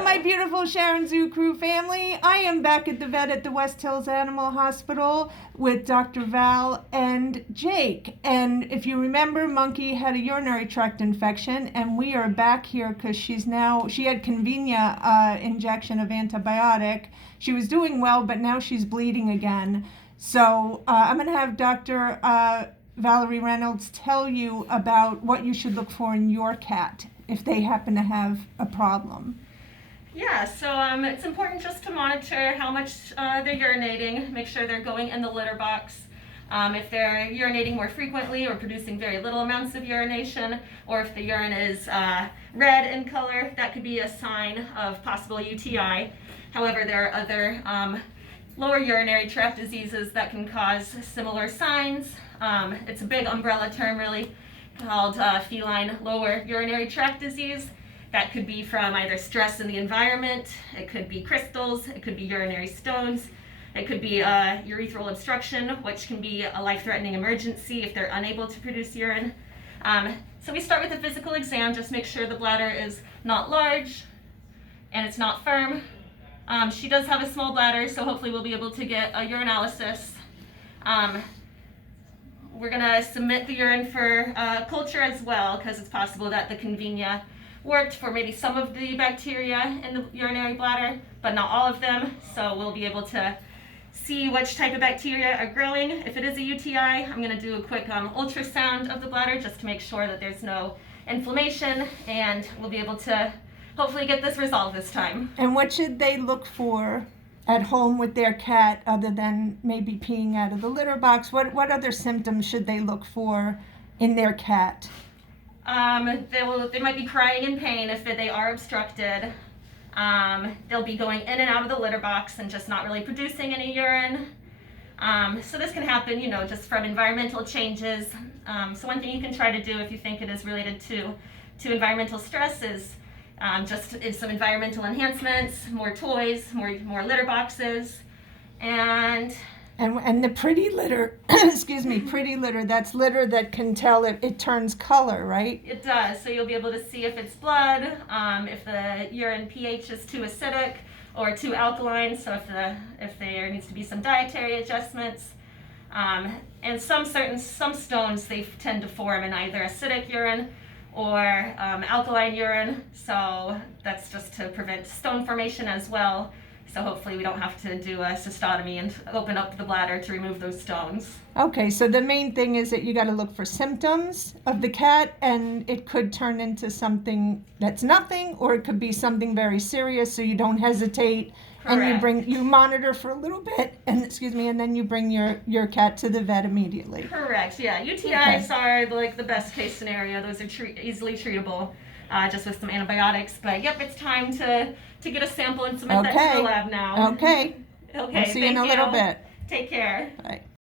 Hello, my beautiful Sharyn Zoo Crew family. I am back at the vet at the West Hills Animal Hospital with Dr. Val and Jake. And if you remember, Monkey had a urinary tract infection, and we are back here because she had convenient injection of antibiotic. She was doing well, but now she's bleeding again. So I'm going to have Dr. Valerie Reynolds tell you about what you should look for in your cat if they happen to have a problem. Yeah, so it's important just to monitor how much they're urinating, make sure they're going in the litter box. If they're urinating more frequently or producing very little amounts of urination, or if the urine is red in color, that could be a sign of possible UTI. However, there are other lower urinary tract diseases that can cause similar signs. It's a big umbrella term really called feline lower urinary tract disease. That could be from either stress in the environment, it could be crystals, it could be urinary stones, it could be urethral obstruction, which can be a life-threatening emergency if they're unable to produce urine. So we start with a physical exam, just make sure the bladder is not large and it's not firm. She does have a small bladder, so hopefully we'll be able to get a urinalysis. We're going to submit the urine for culture as well, because it's possible that the convenia worked for maybe some of the bacteria in the urinary bladder, but not all of them. So we'll be able to see which type of bacteria are growing. If it is a UTI, I'm going to do a quick ultrasound of the bladder just to make sure that there's no inflammation, and we'll be able to hopefully get this resolved this time. And what should they look for at home with their cat other than maybe peeing out of the litter box? What other symptoms should they look for in their cat? They might be crying in pain if they are obstructed. They'll be going in and out of the litter box and just not really producing any urine. So this can happen, just from environmental changes. So one thing you can try to do if you think it is related to environmental stress is just some environmental enhancements, more toys, more litter boxes, and the pretty litter, excuse me, pretty litter, that's litter that can tell it turns color, right? It does. So you'll be able to see if it's blood, if the urine pH is too acidic or too alkaline, so if there needs to be some dietary adjustments. And some stones, they tend to form in either acidic urine or alkaline urine, so that's just to prevent stone formation as well. So hopefully we don't have to do a cystotomy and open up the bladder to remove those stones. Okay, so the main thing is that you got to look for symptoms of the cat, and it could turn into something that's nothing, or it could be something very serious, so you don't hesitate. Correct. And you monitor for a little bit, and then you bring your cat to the vet immediately. Correct. Yeah, UTIs are like the best case scenario. Those are easily treatable, just with some antibiotics. But yep, it's time to get a sample and submit that to the lab now. Okay. Okay. We'll see you in a little bit. Take care. Bye.